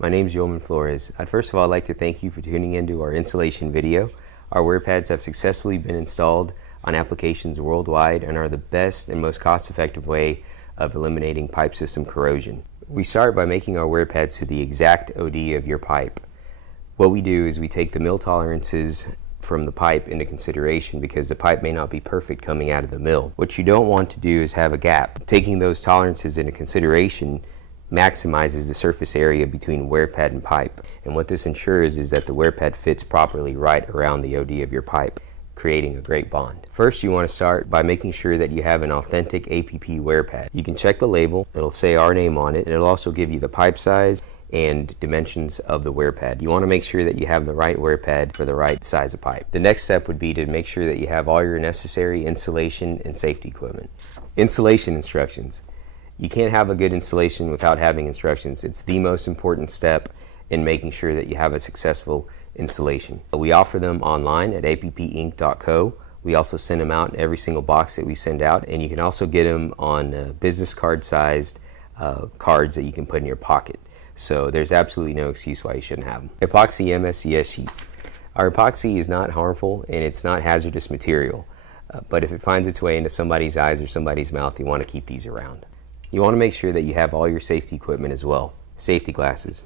my name is Yoman Flores. First of all, I'd like to thank you for tuning into our installation video. Our wear pads have successfully been installed on applications worldwide and are the best and most cost-effective way of eliminating pipe system corrosion. We start by making our wear pads to the exact OD of your pipe. What we do is we take the mill tolerances from the pipe into consideration because the pipe may not be perfect coming out of the mill. What you don't want to do is have a gap. Taking those tolerances into consideration maximizes the surface area between wear pad and pipe. And what this ensures is that the wear pad fits properly right around the OD of your pipe, creating a great bond. First, you want to start by making sure that you have an authentic APP wear pad. You can check the label. It'll say our name on it, and it'll also give you the pipe size and dimensions of the wear pad. You want to make sure that you have the right wear pad for the right size of pipe. The next step would be to make sure that you have all your necessary installation and safety equipment. Installation instructions. You can't have a good installation without having instructions. It's the most important step in making sure that you have a successful installation. We offer them online at appinc.co. We also send them out in every single box that we send out, and you can also get them on business card sized cards that you can put in your pocket. So there's absolutely no excuse why you shouldn't have them. Epoxy MSCS sheets. Our epoxy is not harmful and it's not hazardous material, but if it finds its way into somebody's eyes or somebody's mouth, you want to keep these around. You want to make sure that you have all your safety equipment as well. Safety glasses.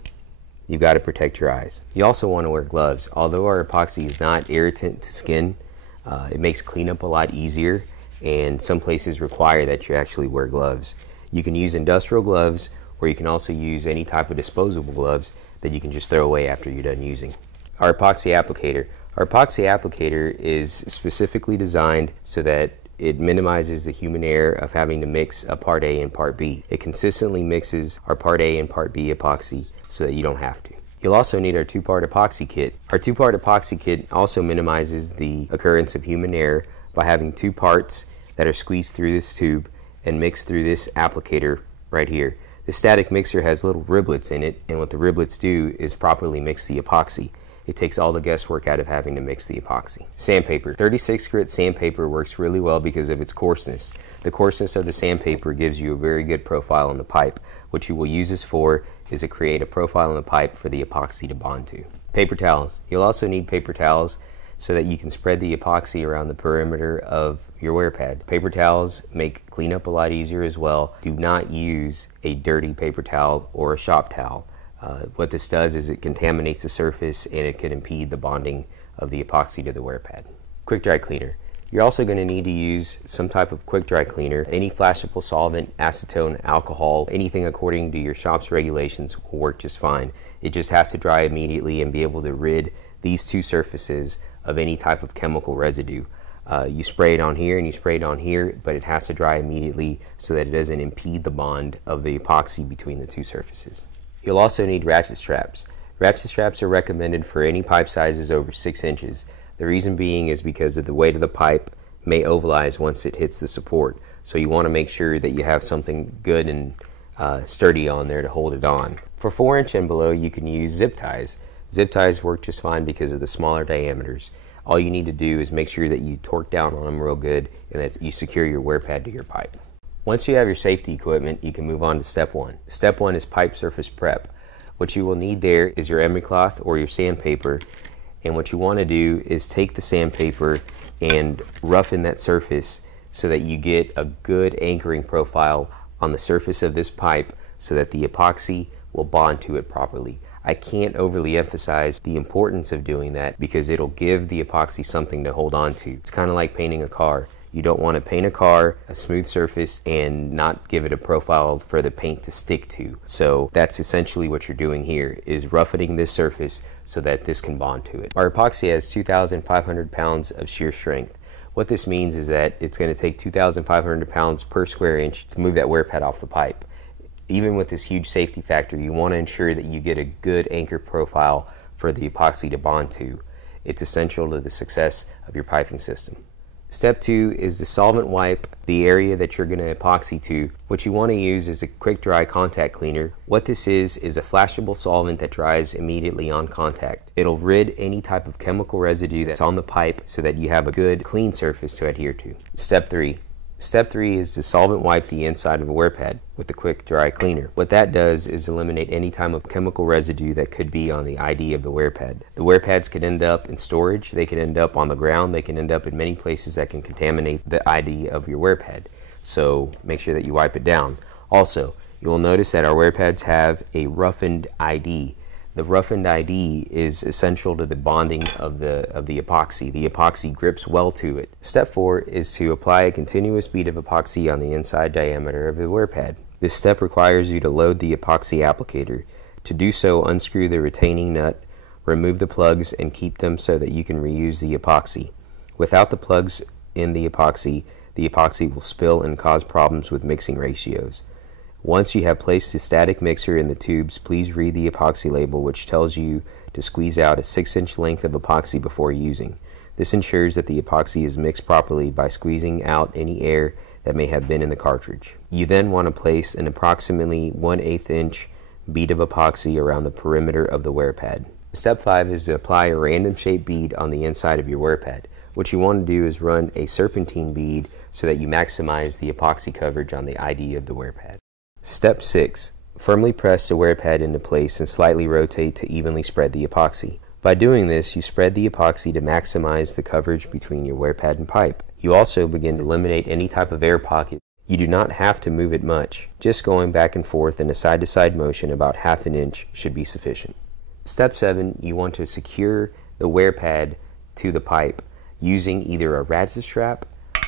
You've got to protect your eyes. You also want to wear gloves. Although our epoxy is not irritant to skin, it makes cleanup a lot easier, and some places require that you actually wear gloves. You can use industrial gloves, or you can also use any type of disposable gloves that you can just throw away after you're done using. Our epoxy applicator. Our epoxy applicator is specifically designed so that it minimizes the human error of having to mix a part A and part B. It consistently mixes our part A and part B epoxy so that you don't have to. You'll also need our two-part epoxy kit. Our two-part epoxy kit also minimizes the occurrence of human error by having two parts that are squeezed through this tube and mixed through this applicator right here. The static mixer has little riblets in it, and what the riblets do is properly mix the epoxy. It takes all the guesswork out of having to mix the epoxy. Sandpaper. 36 grit sandpaper works really well because of its coarseness. The coarseness of the sandpaper gives you a very good profile on the pipe. What you will use this for is to create a profile on the pipe for the epoxy to bond to. Paper towels. You'll also need paper towels so that you can spread the epoxy around the perimeter of your wear pad. Paper towels make cleanup a lot easier as well. Do not use a dirty paper towel or a shop towel. What this does is it contaminates the surface and it can impede the bonding of the epoxy to the wear pad. Quick dry cleaner. You're also going to need to use some type of quick dry cleaner. Any flashable solvent, acetone, alcohol, anything according to your shop's regulations will work just fine. It just has to dry immediately and be able to rid these two surfaces of any type of chemical residue. You spray it on here and you spray it on here, but it has to dry immediately so that it doesn't impede the bond of the epoxy between the two surfaces. You'll also need ratchet straps. Ratchet straps are recommended for any pipe sizes over 6 inches. The reason being is because of the weight of the pipe may ovalize once it hits the support. So you want to make sure that you have something good and sturdy on there to hold it on. For 4 inch and below, you can use zip ties. Zip ties work just fine because of the smaller diameters. All you need to do is make sure that you torque down on them real good and that you secure your wear pad to your pipe. Once you have your safety equipment, you can move on to step 1. Step 1 is pipe surface prep. What you will need there is your emery cloth or your sandpaper, and what you want to do is take the sandpaper and roughen that surface so that you get a good anchoring profile on the surface of this pipe so that the epoxy will bond to it properly. I can't overly emphasize the importance of doing that because it'll give the epoxy something to hold on to. It's kind of like painting a car. You don't want to paint a car a smooth surface and not give it a profile for the paint to stick to. So that's essentially what you're doing here, is roughening this surface so that this can bond to it. Our epoxy has 2,500 pounds of shear strength. What this means is that it's going to take 2,500 pounds per square inch to move that wear pad off the pipe. Even with this huge safety factor, you want to ensure that you get a good anchor profile for the epoxy to bond to. It's essential to the success of your piping system. Step 2 is the solvent wipe the area that you're going to epoxy to. What you want to use is a quick dry contact cleaner. What this is a flashable solvent that dries immediately on contact. It'll rid any type of chemical residue that's on the pipe so that you have a good clean surface to adhere to. Step 3, Step 3 is to solvent wipe the inside of a wear pad with a quick dry cleaner. What that does is eliminate any type of chemical residue that could be on the ID of the wear pad. The wear pads could end up in storage, they could end up on the ground, they can end up in many places that can contaminate the ID of your wear pad. So make sure that you wipe it down. Also, you will notice that our wear pads have a roughened ID. The roughened ID is essential to the bonding of the epoxy. The epoxy grips well to it. Step 4 is to apply a continuous bead of epoxy on the inside diameter of the wear pad. This step requires you to load the epoxy applicator. To do so, unscrew the retaining nut, remove the plugs, and keep them so that you can reuse the epoxy. Without the plugs in the epoxy will spill and cause problems with mixing ratios. Once you have placed the static mixer in the tubes, please read the epoxy label, which tells you to squeeze out a 6-inch length of epoxy before using. This ensures that the epoxy is mixed properly by squeezing out any air that may have been in the cartridge. You then want to place an approximately 1/8 inch bead of epoxy around the perimeter of the wear pad. Step 5 is to apply a random shaped bead on the inside of your wear pad. What you want to do is run a serpentine bead so that you maximize the epoxy coverage on the ID of the wear pad. Step 6. Firmly press the wear pad into place and slightly rotate to evenly spread the epoxy. By doing this, you spread the epoxy to maximize the coverage between your wear pad and pipe. You also begin to eliminate any type of air pocket. You do not have to move it much. Just going back and forth in a side-to-side motion about 1/2 inch should be sufficient. Step 7. You want to secure the wear pad to the pipe using either a ratchet strap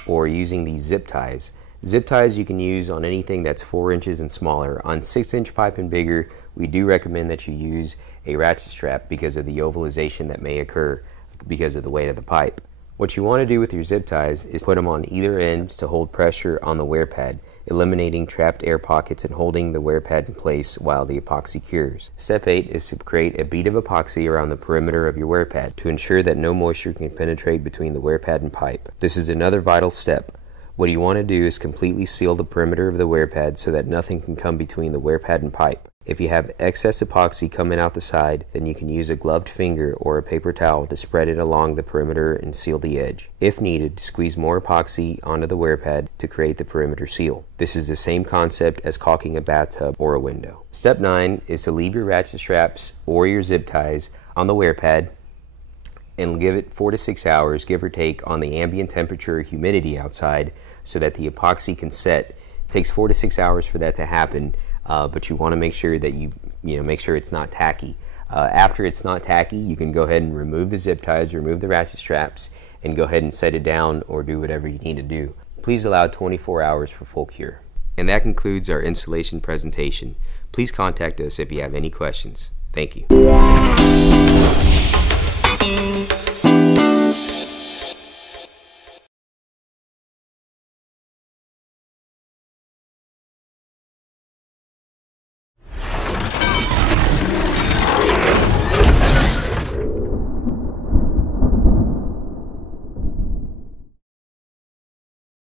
or using these zip ties. Zip ties you can use on anything that's 4 inches and smaller. On 6-inch pipe and bigger, we do recommend that you use a ratchet strap because of the ovalization that may occur because of the weight of the pipe. What you want to do with your zip ties is put them on either ends to hold pressure on the wear pad, eliminating trapped air pockets and holding the wear pad in place while the epoxy cures. Step 8 is to create a bead of epoxy around the perimeter of your wear pad to ensure that no moisture can penetrate between the wear pad and pipe. This is another vital step. What you want to do is completely seal the perimeter of the wear pad so that nothing can come between the wear pad and pipe. If you have excess epoxy coming out the side, then you can use a gloved finger or a paper towel to spread it along the perimeter and seal the edge. If needed, squeeze more epoxy onto the wear pad to create the perimeter seal. This is the same concept as caulking a bathtub or a window. Step 9 is to leave your ratchet straps or your zip ties on the wear pad and give it 4 to 6 hours, give or take, on the ambient temperature or humidity outside so that the epoxy can set. It takes 4 to 6 hours for that to happen, but you want to make sure that you make sure it's not tacky. After it's not tacky, you can go ahead and remove the zip ties, remove the ratchet straps, and go ahead and set it down or do whatever you need to do. Please allow 24 hours for full cure. And that concludes our installation presentation. Please contact us if you have any questions. Thank you.